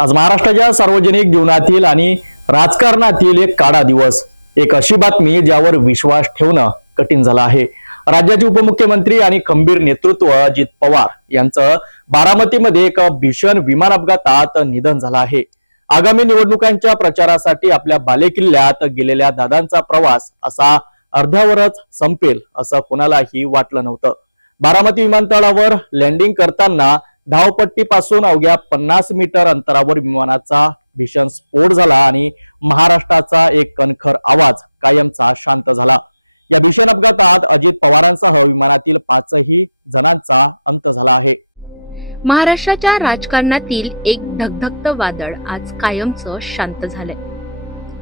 आज महाराष्ट्राच्या सार्वजनिक जीवनातील आणि राजकारणातील एक काळा दिवस, एक अशी बातमी ज्यावर विश्वास ठेवणं कठीण झालं आहे। राज्याचे उपमुख्यमंत्री आणि खंबीर नेतृत्व अजित पवार यांचं बारामतीमध्ये एक भीषण विमान अपघातात निधन झालं आहे। आगामी निवडणुकांच्या प्रचारासाठी आपल्या बालेकिल्ल्यात गेलेल्या दादांचा प्रवास असा अर्ध्यावरच संपेल असं कोणालाही वाटलं नव्हतं। बारामती विमानतळावर लँडिंग करताना धावपट्टीपासून अवघ्या 50 मीटर अंतरावर विमानाचा भीषण स्फोट झाला आणि महाराष्ट्राचा एक कणखर आवाज कायमचा शांत झाला। या भीषण अपघातात अजित पवारांसह विमानातील 5ही जणांचा अंत झाला आहे। महाराष्ट्राच्या राजकारणातील एक धगधगतं वादळ आज कायमचं शांत झालंय।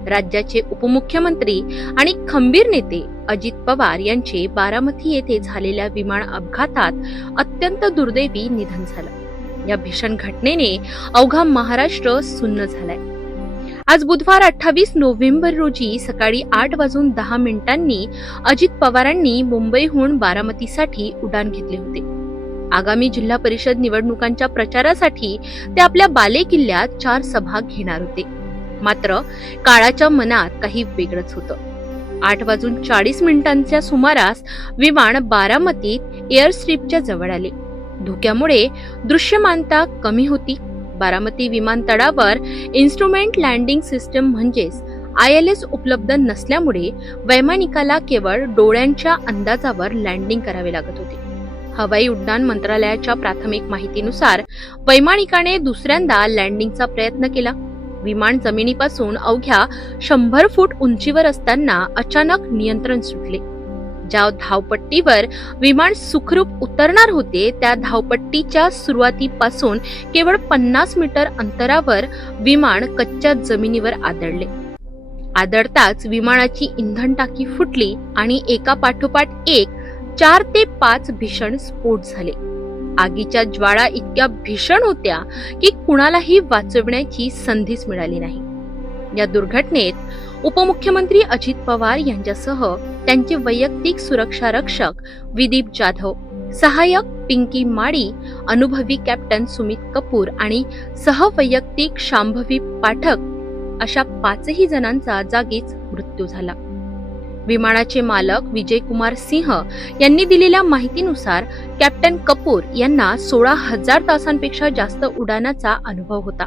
राज्याचे उपमुख्यमंत्री आणि खंबीर नेते अजित पवार यांचे बारामती येथे झालेल्या विमान अपघातात अत्यंत दुर्दैवी निधन झालं। या भीषण घटनेने अवघा महाराष्ट्र सुन्न झालाय। आज बुधवार 28 नोव्हेंबर रोजी सकाळी 8:10 अजित पवारांनी मुंबईहून बारामतीसाठी उड्डाण घेतले होते। आगामी जिल्हा परिषद निवडणुकांच्या प्रचारासाठी ते आपल्या बालेकिल्ल्यात 4 सभा घेणार होते। मात्र काळाच्या मनात काही वेगळंच होतं। 8:40 सुमारास विमान बारामतीत एअरस्ट्रीपच्या जवळ आले। धुक्यामुळे दृश्यमानता कमी होती। बारामती विमानतळावर इन्स्ट्रुमेंट लँडिंग सिस्टम म्हणजेच ILS उपलब्ध नसल्यामुळे वैमानिकाला केवळ डोळ्यांच्या अंदाजावर लँडिंग करावे लागत होते। हवाई उड्डाण मंत्रालयाच्या प्राथमिक माहितीनुसार वैमानिकाने दुसऱ्यांदा लँडिंगचा प्रयत्न केला। विमान जमिनीपासून अवघ्या 100 फूट उंचीवर असताना अचानक नियंत्रण सुटले। ज्या धावपट्टीवर विमान सुखरूप उतरणार होते त्या धावपट्टीच्या सुरुवातीपासून केवळ 50 मीटर अंतरावर विमान कच्च्या जमिनीवर आदळले। आदळताच विमानाची इंधन टाकी फुटली आणि एका पाठोपाठ एक 4 ते 5 भीषण स्फोट झाले। आगीच्या ज्वाळा इतक्या भीषण होत्या की कुणालाही वाचवण्याची संधीच मिळाली नाही। या दुर्घटनेत उपमुख्यमंत्री अजित पवार यांच्यासह त्यांचे वैयक्तिक सुरक्षा रक्षक विदीप जाधव, सहाय्यक पिंकी माडी, अनुभवी कॅप्टन सुमित कपूर आणि सहवैयक्तिक शांभवी पाठक अशा 5ही जणांचा जागीच मृत्यू झाला। विमानाचे मालक विजय कुमार सिंह यांनी दिलेल्या माहितीनुसार कॅप्टन कपूर यांना 16,000 तासांपेक्षा जास्त उड्डाणाचा अनुभव होता।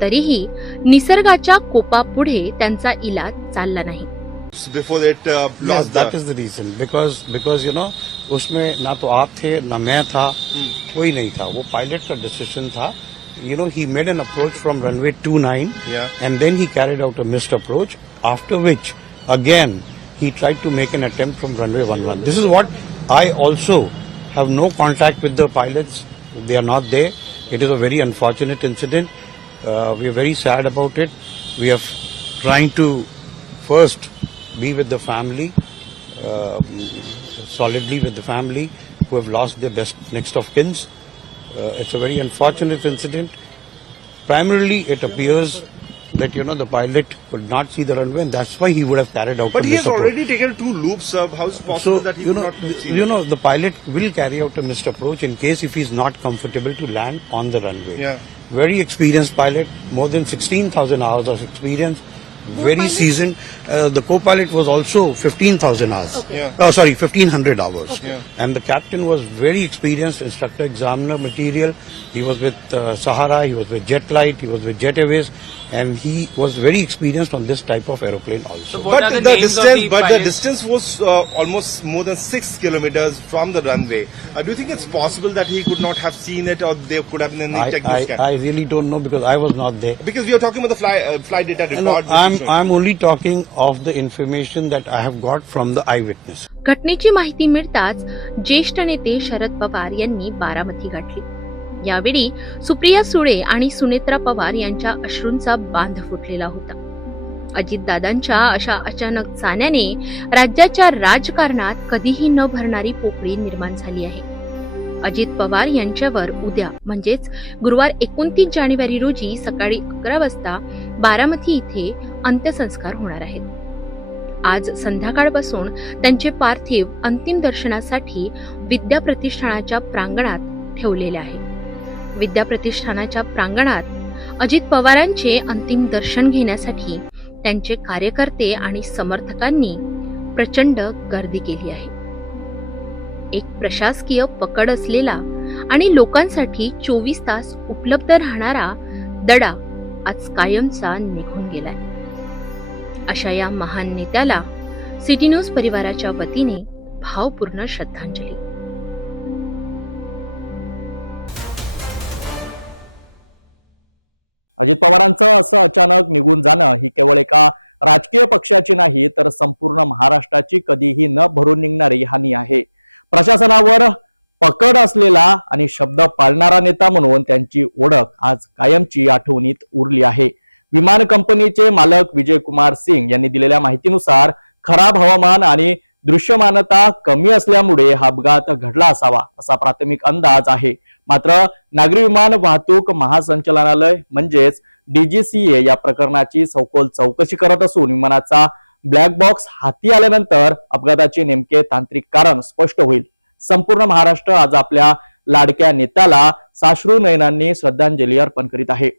तरीही निसर्गाच्या कोपापुढे त्यांचा इलाज चालला नाही। Before it lost that is the reason because you know उसमें ना तो आप थे ना मैं था, कोई नहीं था। वो पायलट का डिसीजन था। You know he made an approach from runway 29 and then he carried out a missed approach, after which again he tried to make an attempt from runway 11. This is what I also have no contact with the pilots. They are not there. It is a very unfortunate incident. We are very sad about it. We are trying to first be with the family, solidly with the family who have lost their best next of kins. It's a very unfortunate incident. Primarily, it appears that the pilot could not see the runway, and that's why he would have carried out. But a he has missed already approach. taken 2 loops. How is it possible that he could not see The pilot will carry out a missed approach in case if he's not comfortable to land on the runway. Very experienced pilot, more than 16,000 hours of experience. Very seasoned. The co-pilot was also 15,000 hours. 1,500 hours. And the captain was very experienced, instructor examiner material. He was with Sahara, he was with Jetlight, he was with Jet Airways, and he was very experienced on this type of aeroplane also. But the distance was almost more than 6 kilometers from the runway. Do you think it's possible that he could not have seen it, or there could have been any technical scan? I really don't know because I was not there. Because we are talking about the flight data report. I'm only talking of the information that I have got from the eyewitness. घटनेची माहिती मिळताच ज्येष्ठ नेते शरद पवार यांनी बारामती गाठली। यावेळी सुप्रिया सुळे आणि सुनेत्रा पवार यांच्या अश्रूंचा बांध फुटलेला होता। अजितदादांच्या अशा अचानक जाण्याने राज्याच्या राजकारणात कधीही न भरणारी पोकळी निर्माण झाली आहे। अजित पवार यांच्यावर उद्या म्हणजेच गुरुवार 29 जानेवारी रोजी सकाळी 11 वाजता बारामती इथे अंत्यसंस्कार होणार आहेत। आज संध्याकाळपासून त्यांचे पार्थिव अंतिम दर्शनासाठी विद्या प्रतिष्ठानाच्या प्रांगणात ठेवलेले आहे। विद्या प्रतिष्ठानाच्या प्रांगणात अजित पवारांचे अंतिम दर्शन घेण्यासाठी त्यांचे कार्यकर्ते आणि समर्थकांनी प्रचंड गर्दी केली आहे. एक प्रशासकीय पकड असलेला आणि लोकांसाठी 24 तास उपलब्ध राहणारा दडा आज कायमचा निघून गेलाय. अशा या महान नेत्याला सिटी न्यूज परिवाराच्या वतीने भावपूर्ण श्रद्धांजली. अजित पवारांचं असं अचानक निघून जाणं ही केवळ एका राजकीय पक्षाची नाही तर संपूर्ण महाराष्ट्राची कधीही न भरून निघणारी हानी आहे. प्रशासनावर पकड असलेला आणि शब्द पाळणारा नेता म्हणून त्यांची ओळख आज कायमची आठवणीत उरली आहे. विमान कंपनीचे मालक विजय कुमार सिंग यांनी दिलेल्या माहितीनुसार खराब हवामान आणि दृश्यमानता कमी असल्यामुळे हा अपघात घडला असावा असा प्राथमिक अंदाज आहे. मात्र नागरी विमान वाहतूक महासंचालनालय म्हणजेच DGCA या प्रकरणाची सखोल चौकशी करत असून विमानाचा ब्लॅक बॉक्स हाती आल्यानंतर अपघाताचे नेमके तांत्रिक कारण स्पष्ट होईल. संपूर्ण महाराष्ट्र आज आपल्या लाडक्या नेत्याला साश्रू नयनांनी श्रद्धांजली अर्पण करीत आहे.